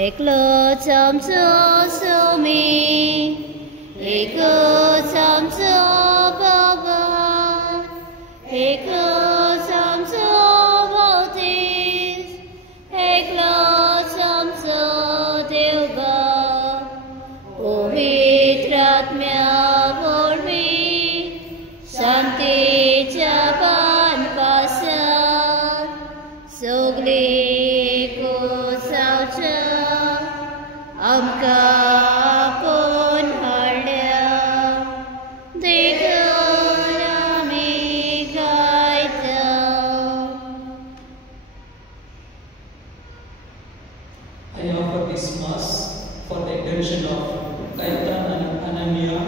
एकलोच आमचो स्वामी, एकच आमचो बाबा, एकच आमचो भोवतीस, एकलोच आमचो देवबा, पवित्र आत्म्या वरवीं शांतीच्या पानपासार सगळी कोसावच्या आमकां आपोवन हाडल्या, देखून आमी गायता. I offer this Mass for the intention of Gaetan and Ananya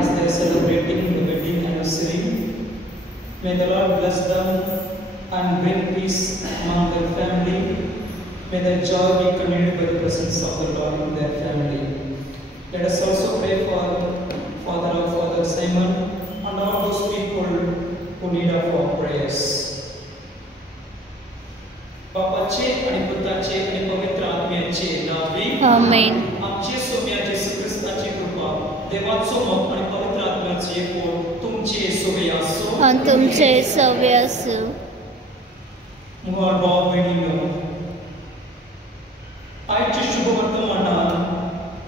as they are celebrating the wedding anniversary. May the Lord bless them and bring peace among their family. May their joy be continued by the presence of the Lord in their family. Let us also pray for Father Simon and all those people who need our prayers. बापाचे आणि पुत्राचे आणि पवित्र आत्म्याचे नावे आमेन. आमचे सोम्या येशू ख्रिस्ताची कृपा, देवाचो मोग आणि पवित्र आत्म्याचे एकूण तुमचे सोबे आसो आणि तुमचे सव्य आसूं. मुखार भाव भयणींनो, आयच्या शुभ वर्तमानान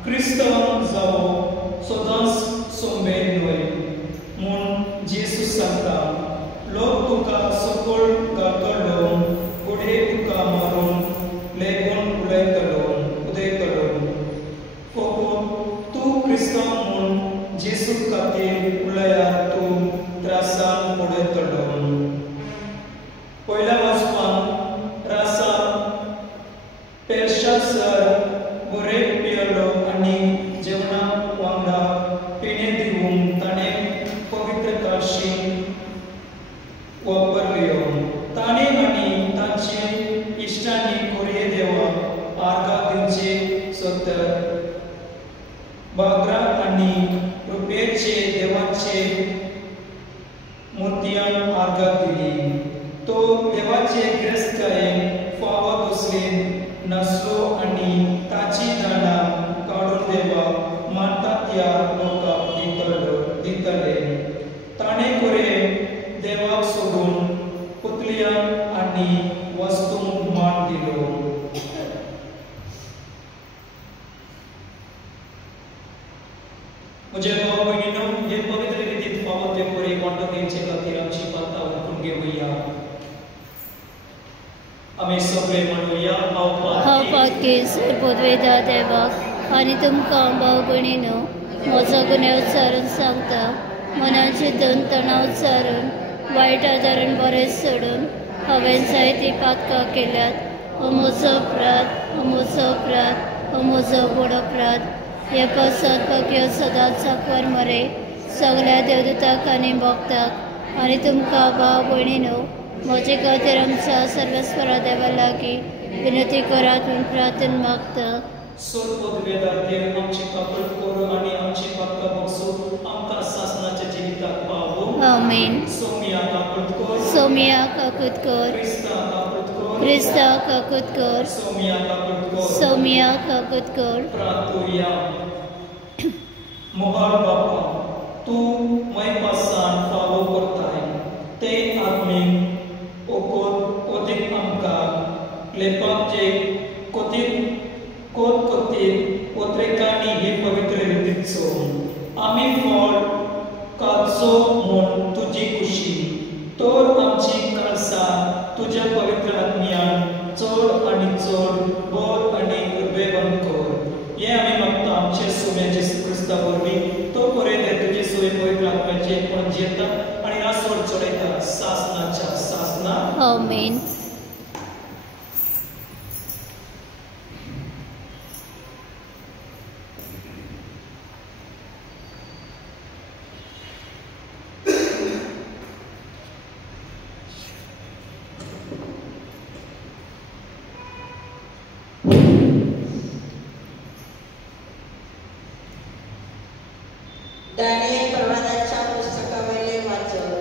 क्रिस्तांव जावो सदांच सोंबे न्हय म्हूण जेजू सांगता. लोक तुका सकयल घालतलो, घोडे तुका मारून लेगून उडयतलो. फकत तूं क्रिस्तांव म्हूण जेजू खातीर उलयार तूं त्रासान पडयतलो. पयल्या वाचपान रासाक पेर्शासर बरें पियलो आनी जेवणा वांगडा पिणे दिवून ताणें पवित्र काशी वापरल्यो. ताणें आनी तांचे इश्टांनी कोरये देवाक आर्गां दिवचे सत्तर बागरा आनी रुपयेचे देवाचे मुर्त्यांक आर्गां दिली. तो देवाचे गिरेस्तकायेक फावो बसलेन नाचलो आनी ताची दाणां काडून देवाक मानता त्या लोकांक दितले. ताणें कोरे देवाक सोडून पुतळ्यांक आनी वस्तूंक मान दिलो. म्हजे भाव भयणींनो, हे पवित्र रितीन फावो ते कोरे वांटोवपाचे खातीर आमची पातां उरकून घेवया. आमी सगळे म्हणुया, हांव पातकी पदवेदा देवाक आनी तुमकां भाव भयणींनो म्हजो गुन्यांव उच्चारून सांगता. मनाची तणाव उच्चारून वायट आदारून बरें सोडून हांवें जायतीं पातकां केल्यात. हो म्हजो अपराध, हो म्हजो अपराध, हो म्हजो व्हड अपराध. हे पश्चाताप ह्यो सदांच सांकवार मरे सगळ्या देवदूतांक आनी भक्तांक आनी तुमकां भाव भयणींनो म्हजे खातीर आमच्या सर्वेस्परा देवा लागीं विनंती करात म्हूण प्रार्थना मागता. सोर पदवेदार देव आमची काकूट कर आनी आमची पातकां बक्षू आमकां सासणाच्या जिविताक पावो. आमेन. सोमिया काकूट कर, सोमिया काकूट कर, क्रिस्ता काकूट कर, सोमिया काकूट कर, सोमिया काकूट कर. प्रार्थुया. मोहाळ बापा, तूं मैपासान फावो करताय ते आत्मीक ओदीक आमकां लेपाचे कोतीक पत्रिकांनी हे पवित्र रितीचो आमी फळ काडचो म्हूण तुजी खुशी. तर आमची काळसां तुज्या पवित्र आत्म्यान चड आनी चड बर आनी उर्बेवन कर. हे आमी मागता आमचे सोम्या येशू ख्रिस्ता वरवीं. तो पळयता तुजे सोय पवित्र आत्म्याचे कोण जेता आनी रासवड चडयता सासणाच्या सासना. आमेन. दानियल प्रवादाच्या पुस्तकावरील वाचन.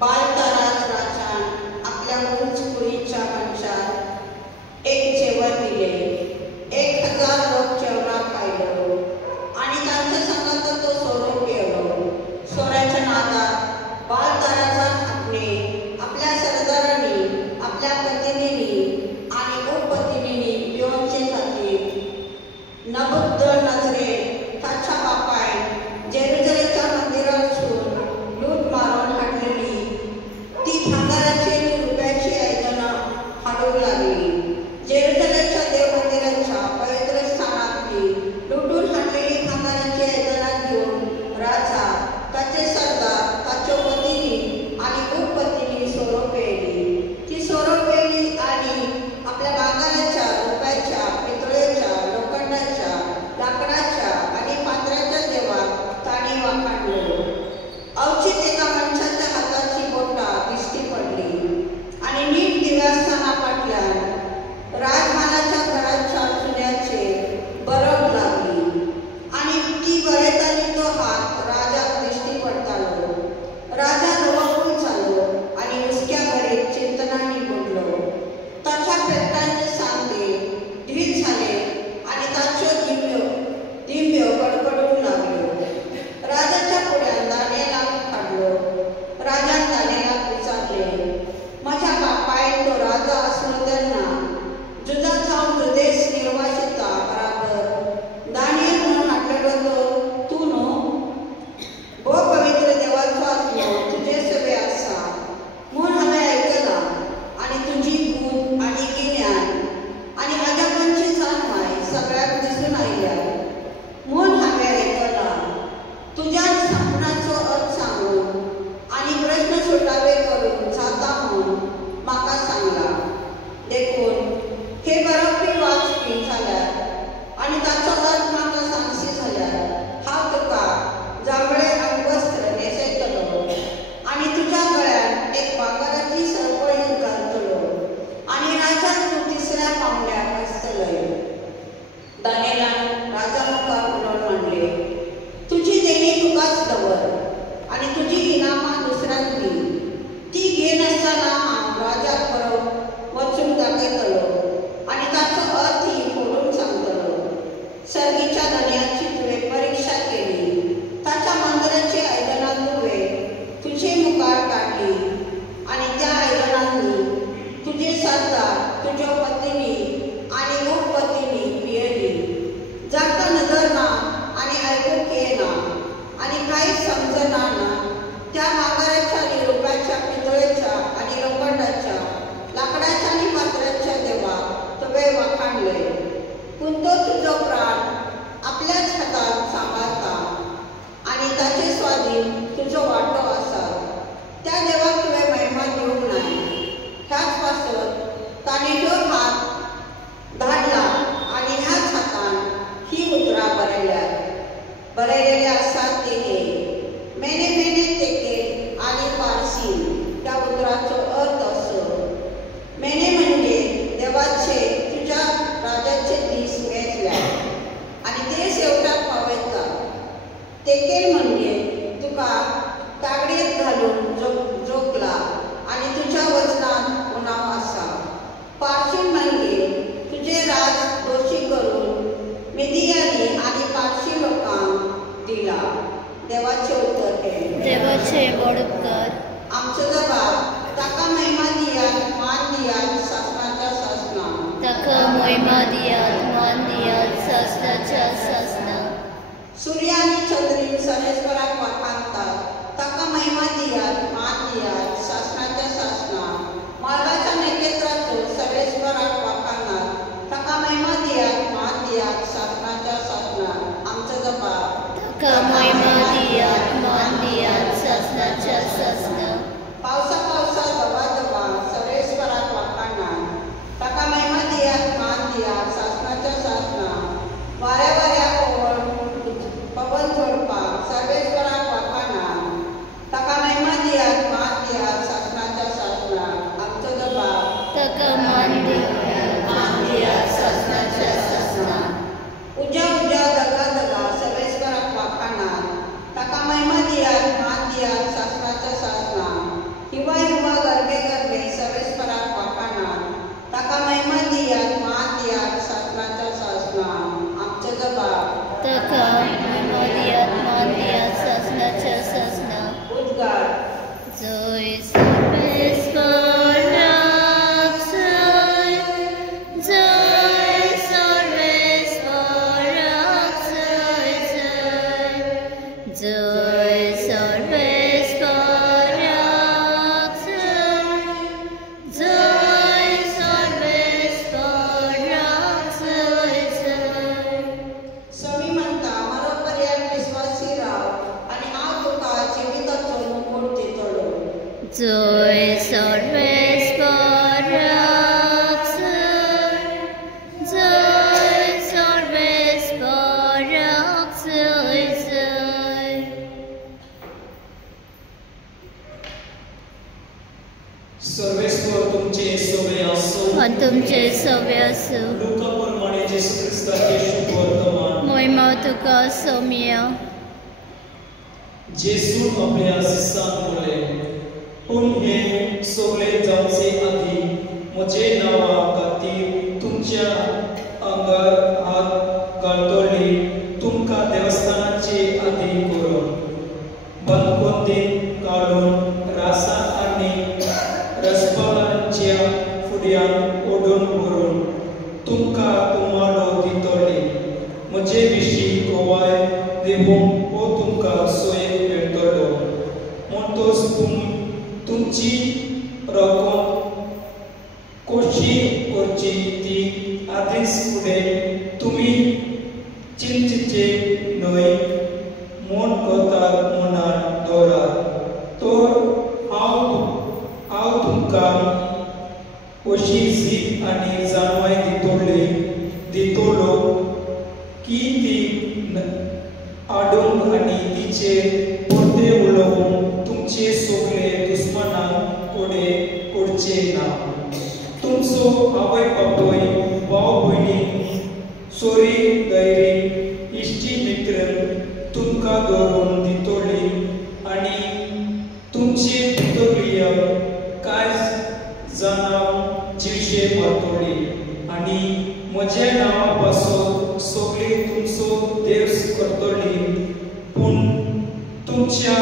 बालताराज राजान आपल्या उंच कुडीच्या देखून हे बरोवपी वाचपी जाल्यार आनी ताचो अर्थ म्हाका सांगसी जाल्यार हांव तुका जांभळे अंगवस्त्र न्हेसयतलो आनी तुज्या गळ्यात एक भांगराची सरपळी घालतलो आनी राजाक तूं तिसऱ्या पांवड्यार बसतलय. दानियेलान राजा मुखार उलोवन म्हणले, तुजी देणी तुकाच दवर आनी तुजी इनामां दुसऱ्याक दी. ती घेनासतना हांव राजाक बरोवप वचून दाखयतलो आनी ताचो अर्थय फोडून सांगतलो. सर्गीच्या धन्याची तुवें परिक्षा केली, ताच्या मंदिराची आयदनां तुवें तुजे मुखार काडली आनी त्या आयदनांनी तुजे सरदार तुज्यो पत्नी आनी उपपत्नी पियेली. जाका नदर ना आनी आयकूंक येना आनी कांयच समजना ना त्या भांगराच्या आनी रुप्याच्या पितळेच्या आनी लोखंडाच्या लाकडाच्या आनी फातराच्या देवाक तुवें वखाणले. पूण तो तुजो प्राण आपल्याच हातांत सांबाळटा आनी ताचे स्वाधीन तुजो वांटो आसा. त्या देवाक तुवें महिमा दिवंक नाय. ह्याच पासत ताणें ह्यो हात धाडला आनी ह्याच हातान ही उतरां बरयलेली आसात ते हे. मेने मेने तेकेल आनी पारसीन त्या उतराचो अर्थ असो. मेने म्हणजे देवाचे तुज्या राजाचे दीस वेचल्या आनी ते शेवटाक पावयता. तेकेल म्हणजे तुका तागडेत घालून जोखला आनी तुज्या वचनांत उणाव आसा. पारसीन म्हणजे तुजे राज दोशी करून मेदियानी आनी पारशी लोकांक दिला. देवाचे उतर हे. देवाचे बडकर आमचो जबाब ताका महिमा दियात, मान दियात, शासनाच्या शासना. ताका महिमा दियात, मान दियात, शासनाच्या शासना. सूर्य आनी चंद्रीन सरेस्वराक वखाणतात. ताका महिमा दियात, मान दियात, शासनाच्या शासना. मार्गाच्या नखेत्राचो सर्वेस्वराक वखाणात. ताका महिमा दियात, मान दियात, शासनाच्या शासना. आमचो जबाब ताका महिमा दियात, मान दियात, शासनाच्या शासना. पावसा दबा दबा सर्वेस्वराक वखाणात. ताका महिमा दियात, मान दियात, शासनाच्या शासना. वाऱ्या पवन झोडपाक सर्वेस्वराक वखाणात. ताका महिमा दियात, मान दियात, शासनाच्या शासना. आमचो जबाब ताका मान दियात, शासनाच्या शासना. उज्या दगा सर्वेस्वराक वखाणात. ताका महिमा दियात, मान दियात, शासनाच्या शासना. हिवा गर्भे सर्वेस्वराक वखाणात. ताका महिमा दियात, मान दियात, शासनाच्या शासना. आमचो जबाब ताका महिमा दियात, मान दियात, शासनाच्या शासना. उद्गार जय सर्वेस्वराक जय, जय सर्वेस्वराक जय जय, जय सर्वेस्वराक जय, जय सर्वेस्वराक जय जय. समी म्हणटा मरो पर्यंत विश्वासी राव आनी हांव तुका जिविताचो मुकुट दितलो. जय सर्वेस्वराक जय, जय सर्वेस्वराक जय जय. सर्वेस्वर तुमचे सोबे असो आणि तुमचे सवे असो. लुका प्रमाणे येशू ख्रिस्ताचे शुभ वर्तमान. महिमा तुका सौम्या. जेसून आपल्या शिष्यांक बोले, पूण हे सगळे जावचे आदी म्हजे नांवा खातीर तुमच्या आंगार हात घालतली. तुमकां देवस्थानाचे आदी करून बंदकोंदीन काडून रासा आनी रसपालांच्या फुड्यान ओडून व्हरून तुमकां तुमालो दितली. म्हजे विशीं गोवाय दिवंक हो तुमकां सोय मेळटलो. म्हणटोच तुमची रक्कम कशी करची ती आदींच फुडें तुमी चिंतचे न्हय म्हूण करतात मनान दवरात. तर हांव तुमकां अशी जीप आनी जाणवाय दितलो की ती आडून आनी तिचे परते उलोवून तुमचे सगळे दुस्मनांक कोडे कोडचे ना. तुमचो आवय बापूय भाव भयणी सोरी गैरी इश्टी मित्र तुमकां दवरून दितली आनी तुमची भितरली कांयच जाणां जिरशे मारतली आनी म्हज्या नांवा पासून सगळी तुमचो देव करतली. पूण तुमच्या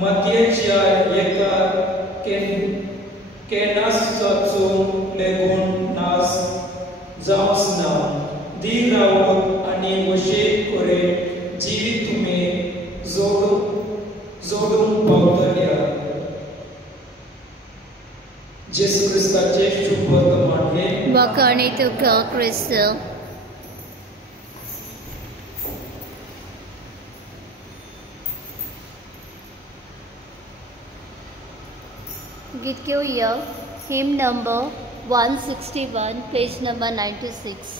मध्याच्या एका केन्नाचो लेगून नाश जावंच ना. धीर रावत आनी वशे करे जिवीत तुमी जोडूंक पावतल्या. जेसू क्रिस्ताचे शुभ वर्तमान हे वाखाणी तुका क्रिस्त. गीत घेऊया. हिम नंबर 161 पेज नंबर 96.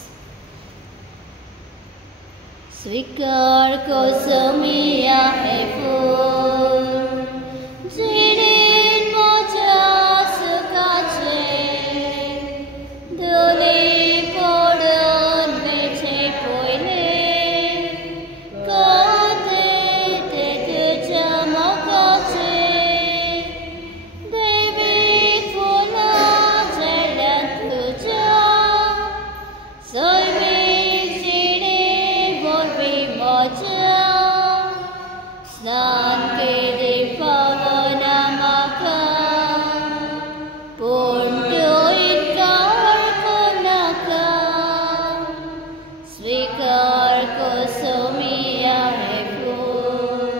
स्वीकार को समिया है फूल जिडीन मोजा सुखाचे दोली पडून बेचे पयले काते ते तुझ्या मोगाचे दैवीक फुलां झेल्यात तुझ्या सैमीक जिडी बोलवी मोजा स्नान केले पावना म्हाका पूण तूं इतका वळखूं नाका. स्वीकार कसो मिया हे फूल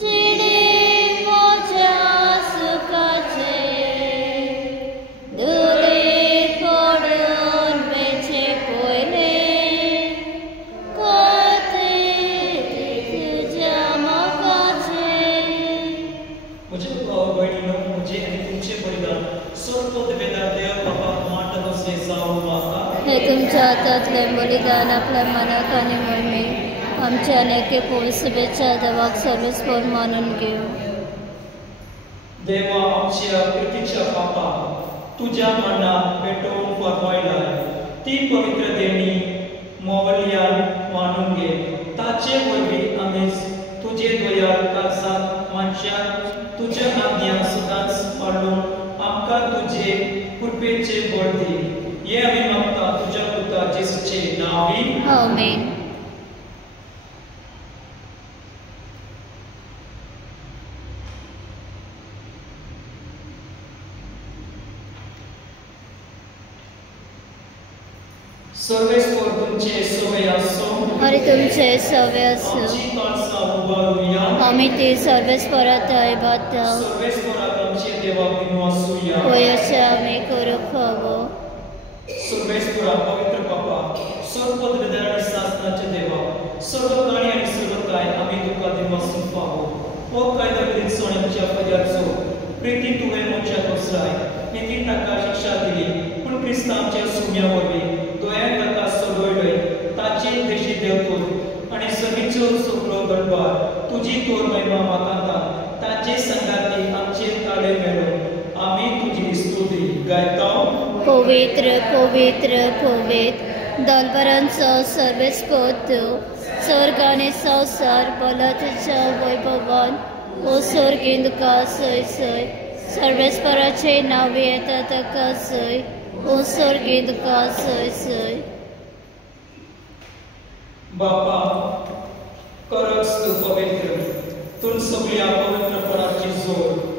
जिडी मोज्या सुखाचे दुलीर पडून बेचे पयले काते तुझ्या मोगाचे. म्हजे भयणीनो म्हजे आनी तुमचे बलिदान सर्वोत वेदार देव बाबा माटन असे जावं म्हाका. हे तुमच्या हातांतले बलिदान आपल्या मनाक आनी मोहिमेक आमच्या नेके पोळ शुभेच्छा देवाक सर्वेस्पर मानून घेऊ. देवा आमच्या प्रितीच्या पापा तुझ्या मनात पेटोवन फरमायलाय ती पवित्र देणी मोवल्यान मानून घे. ताचे वरवीं आमी तुझे दयाळ काळजांत मनशाक तुझ्या आज्ञा सदांच पाळून आमकां तुझे कृपेचे बळ दी. हे आमी मागता तुझ्या पुता जेसूचे नांवी. आमेन. सर्वेस्पर तुमचे सवय आसो आणि तुमचे सवे असो. आमची काळजां उबारूया. आमी ती सर्वेस्परात आयबाता सर्वेस्पराक आमचे देवाक दिनो आसूया. होय अशें आमी करूंक फावो. सर्वेस्परा पवित्र बापा सर्वपद हृदय आनी शासनाचे देवा सर्व काणी आनी सर्व काय आमी तुका दिवसून फावो. हो कायदा विरीत सोण्याच्या पदाचो प्रिती तुवें मनशाक वसराय निती ताका शिक्षा दिली पूण क्रिस्त आमच्या सुम्या वरवीं दोयान ताका सोडवयलय. ताचे देशी देवतून आनी सगळीचो सगळो दरबार तुजी तोर महिमा मागता. ताचे संगाती आमचे ताळे मेळून आमी तुजी स्तुती गायता. पवित्र पवित्र पवित्र दलबरांचो सर्वेस्पर तूं स्वर्ग आनी संवसार भला तुज्या वैभवान ओ सर्गीन तुका सय सय सर्वेस्पराचे नांव येता ताका सय ओ सर्गीन तुका सय सय. बापा करच तू पवित्र तुन सगळ्या पवित्रपणाची जोड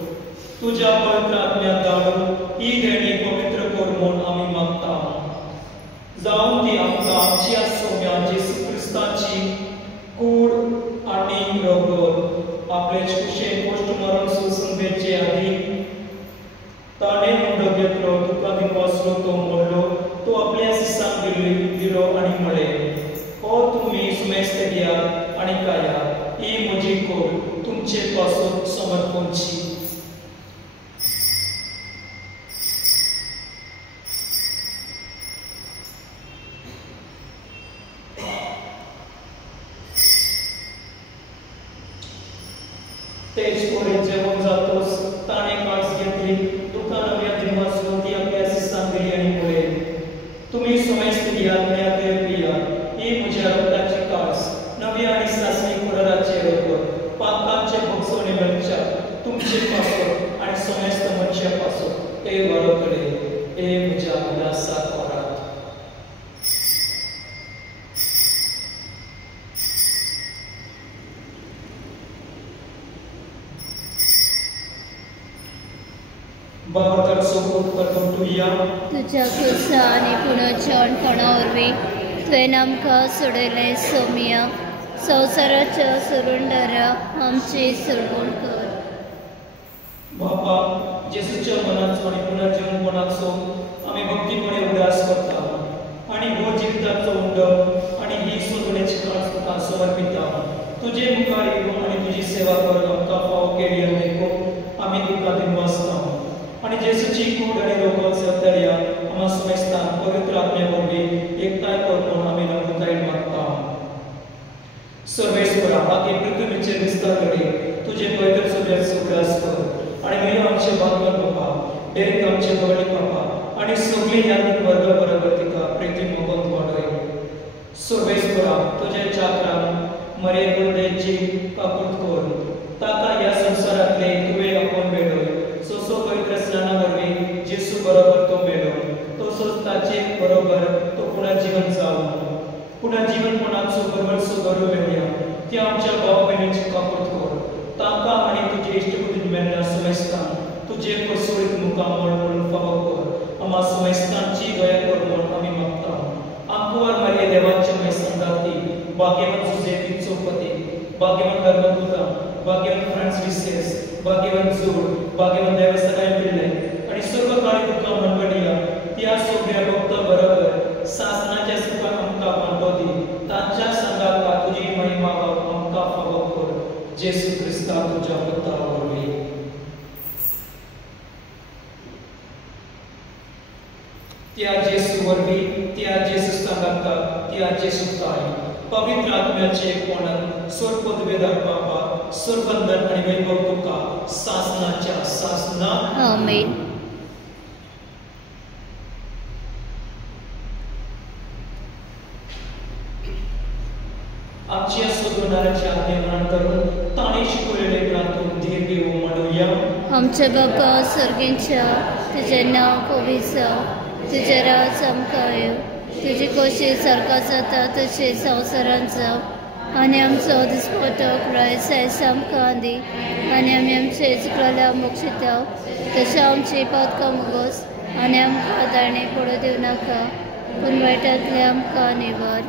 तुझ्या पवित्र आत्म्यात धाडून ही देणी पवित्र कर म्हूण आमी मागता. जावं ती आमकां आमच्या सोम्या जेसू क्रिस्ताची कूड आनी रगत आपले कुशेन गोश्ट मरण सोसून बेचे आदी ताणे मुंडो घेतलो तुका दिनो आसलो तो मोडलो तो आपल्या सिसांक दिलो आनी म्हळे हो तुम्ही सुमेस्त घ्या आनी काया ही म्हजी कूड तुमचे पासून समर्पणची. तेज कोरे जेवण जातोस ताणे काळज घेतली दुकान नव्या दिवसासून ती आपल्या शिष्यां गेली आणि बोले तुम्ही समस्त घ्यात ते पिया ही म्हज्या रक्ताची कास नवी आणि सासणी कुराराचे रोग पापाचे भोगसोने मेळच्या तुमचे पासो आणि समस्त मनुष्या पासो ते वरकडे हे म्हज्या उदासा कोरात बाबातर सोबत परतून तुया तुझ्या खुसा आणि पुण्याच्या अणखणावरवी तुवें आमकां सोडयलें सोमिया संवसाराच्या सुरुंडारा आमची सुरवण कर बाबा जेसूच्या मनाचो आणि पुण्याच्या मनाचो आम्ही भक्तीपणे उदास करता आणि हो जिविताचो उंड आणि ही सोदण्याची काळ तुका समर्पिता तुझे मुखार येऊन आणि तुझी सेवा करून आमकां फाव केली आणि देखून आम्ही तुका दिनवासता आणि जेसूची कूड आणि लोक सेवतल्या आम्हा समजता पवित्र आत्म्या वरवीं एकताय करून आम्ही नमुतायेन मागता सर्वेश्वरा आगे पृथ्वीचे विस्तार घडे तुझे पवित्र सगळ्याचो उदास कर आणि मी आमचे भागवत बाबा डेरेक आमचे गवळी बाबा आणि सगळे यादीक वर्ग बरोबर तिका प्रेती मोगन वाडय सर्वेश्वरा तुझे चाकरान मरे गुरुदेची काकुट कर ताका या संसारातले तुवे आपण मेळय सोसो पवित्र स्नाना वरवीं जेसू बरोबर तो मेळो तसोच ताचे बरोबर तो पुनर्जीवन जावं पुनर्जीवनपणाचो बरोबरचो गौरव मेळया ती आमच्या भाव भयणीची काकुट कर ताका आणि तुझे इष्टकुटीन मेळना समजतान तुझे परसुळीत मुकामळ म्हणून फावो कर आम्हा समजतांची दया कर म्हणून आमी मागता आमकुवार मारिये देवाची मय संगाती भाग्यवान सुजेती चौपती भाग्यवान धर्मदूता भाग्यवान फ्रांसिस भाग्यवान जोड भाग्यवान देवस्थान पिल्ले आणि सर्व काळी तुका मंडळीया त्या सगळ्या भक्त बरोबर सासनाच्या सुखान आमकां मांडो दी तांच्या संगाता तुझी महिमा आमकां फावो कर जेसू ख्रिस्ता तुझ्या पुत्रा वरवीं त्या जेसू वरवीं त्या जेसू संगाता त्या जेसू काय पवित्र आत्म्याचे कोणान सर्वपदवेदार बाबा सर्वबंधन आणि वैभव तुका सासनाच्या सासना आमेन आमच्या सोडवणाऱ्याचे आज्ञापालन करून ताणे शिकवलेले प्रार्थून धीर घेऊ म्हणूया आमच्या बापा सर्गींच्या तुझे नाव पवित्र जावं तुझे राज आमकां येव तुजी कशी सरकार जाता तशी संवसारांत जावं आनी आमचो दिसपटो क्रायस आयज आमकां दी आनी आमी आमचे चिकलेल्या मोक्षिता तशें आमची पातकां मुगोस आनी आमकां दाणे पडू दिवं नाका पूण वायटांतले आमकां निवार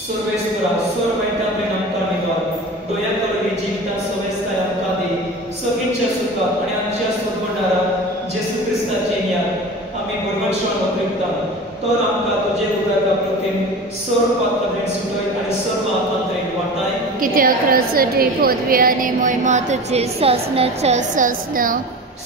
सर्वेश्वरा सर्व वायटांतले आमकां निवार दोया कलरी जिवितांत सवयस्ताय आमकां दी सगळींच्या सुखांत आनी आमच्या सुरवणारा जेसू क्रिस्ताचे ज्ञान आमी बरोबरशान वापरता तर आमकां तुजे उदका प्रतीम सर्व पातकांतल्यान सुटय आनी सर्व आत्मांतल्यान वाटाय कित्याक राजसाठी पदवी आनी महिमा तुजी सासनाच्या सासना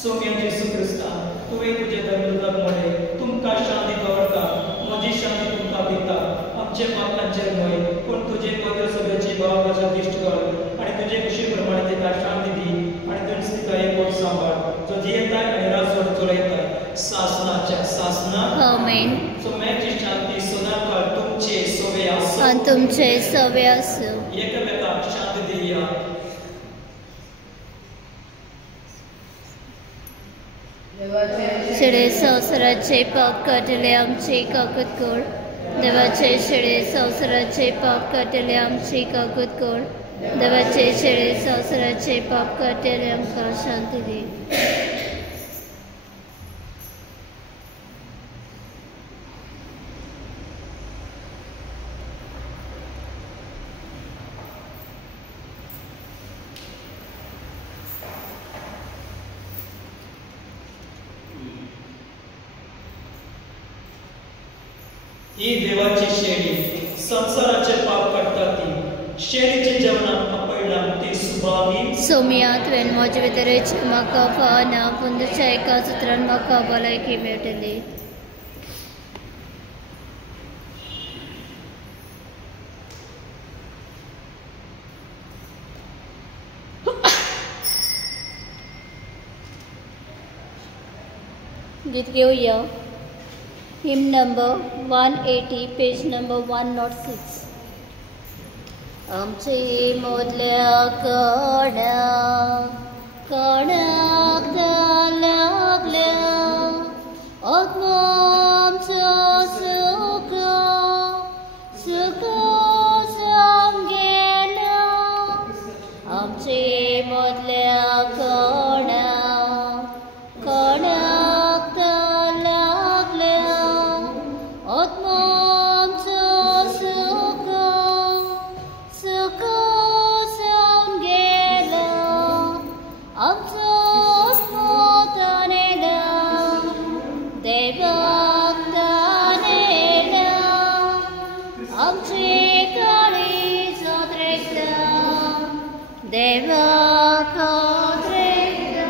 सोम्या जेसू क्रिस्ता तुवें तुजे धर्मदूताक म्हळें तुमकां शांती दवरता म्हजी शांती तुमकां दिता आमचे पापांचेर न्हय पूण तुजे पवित्र सभेची भावाच्या दिश्ट घाल आनी तुजे कुशी प्रमाणे तिका शांती दी आनी तुमची तिका एकवट सांबाळ जो जियेताय आनी राजवट चलयताय सासनाच्या सासना आमेन सोम्याची शांती सदांकाळ तुमचे सोबे आसूं आनी तुमचे सवे आसूं एकामेकाक शांती दिया शिडे संवसाराचे पाप काटले आमची काकूत कोळ देवाचे शिडे संवसाराचे पाप काटले आमची काकूत कोळ देवाचे शिडे संवसाराचे पाप काटले आमकां शांती दी ही देवाची शेळी संसाराचे पाप काडटा ती शेळीचे जेवणाक आपयला ती सुभागी सोमिया तुवें म्हजे भितरेचे म्हाका फावना पूण तुज्या एका उतरान म्हाका भलायकी मेळटली गीत घेऊया. हिम नंबर 180, पेज नंबर 106. आमचे मोदल्या कणाक लागल्या आत्मा आमचो सुख जावन गेला. आमचे मोदल्या कणाक लागल्या आत्मा आमचो सुख जावन गेला. आमचो आत्मा ताणेला देवाक ताणेला. आमचे काळीज उद्रेकता देवाक उद्रेकता.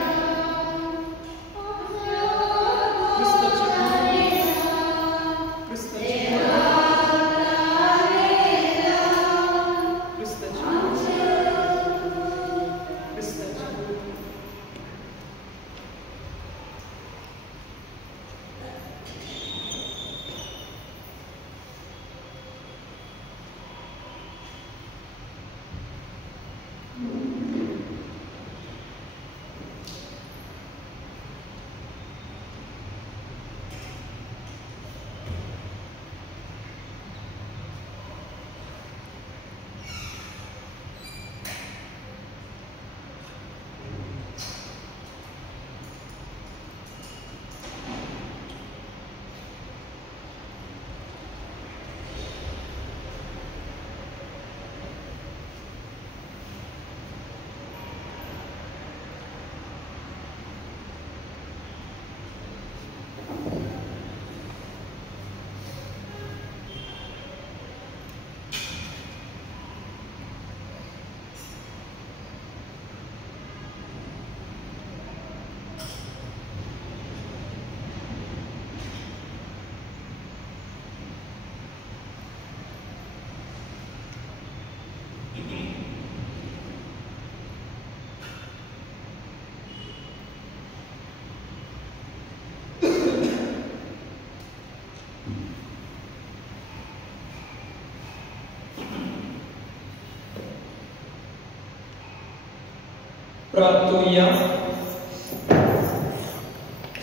प्रार्थूया.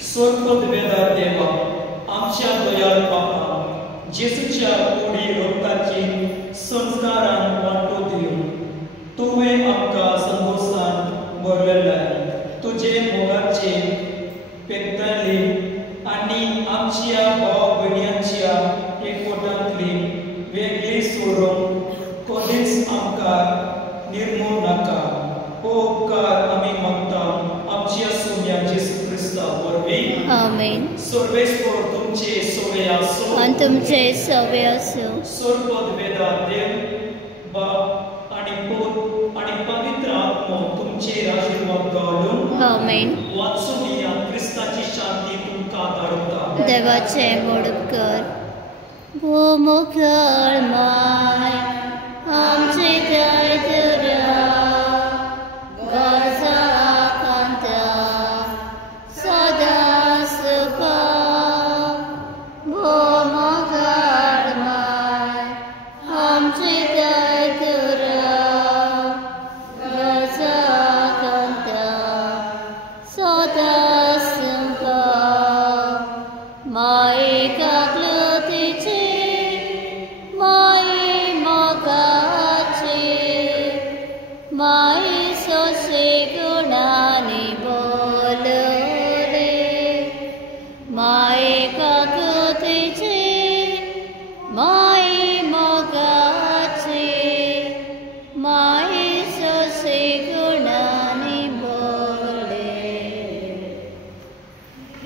स्वर्गोद्वेदा देवा, आमच्या दयाळ बापा, जेसूच्या कोडी रक्ताची संस्कारान वांटो दिवन तुवें आमकां संतोषान भरलेलाय. तुजे मोगाचे पेगताली आनी आमच्या भाव भयण्यांच्या एकवटांतली वेगळी सोडून कधीच आमकां निर्मूळ नाका. हो उपकार आमी मागता आमच्या सोन्या जेसू क्रिस्ता वरवीं. आमेन. सर्वेस्वर तुमचे सवे आसो आनी तुमचे सवे आसो. स्वर्गोद्वेदा देव बाप आनी पूत आनी पवित्र आत्मो तुमचेर आशिर्वाद घालून आमेन. वाचूनिया क्रिस्ताची शांती तुमकां धाडटा. देवाचे मोडप कर. भूमुखार माय आमचे दायित्व my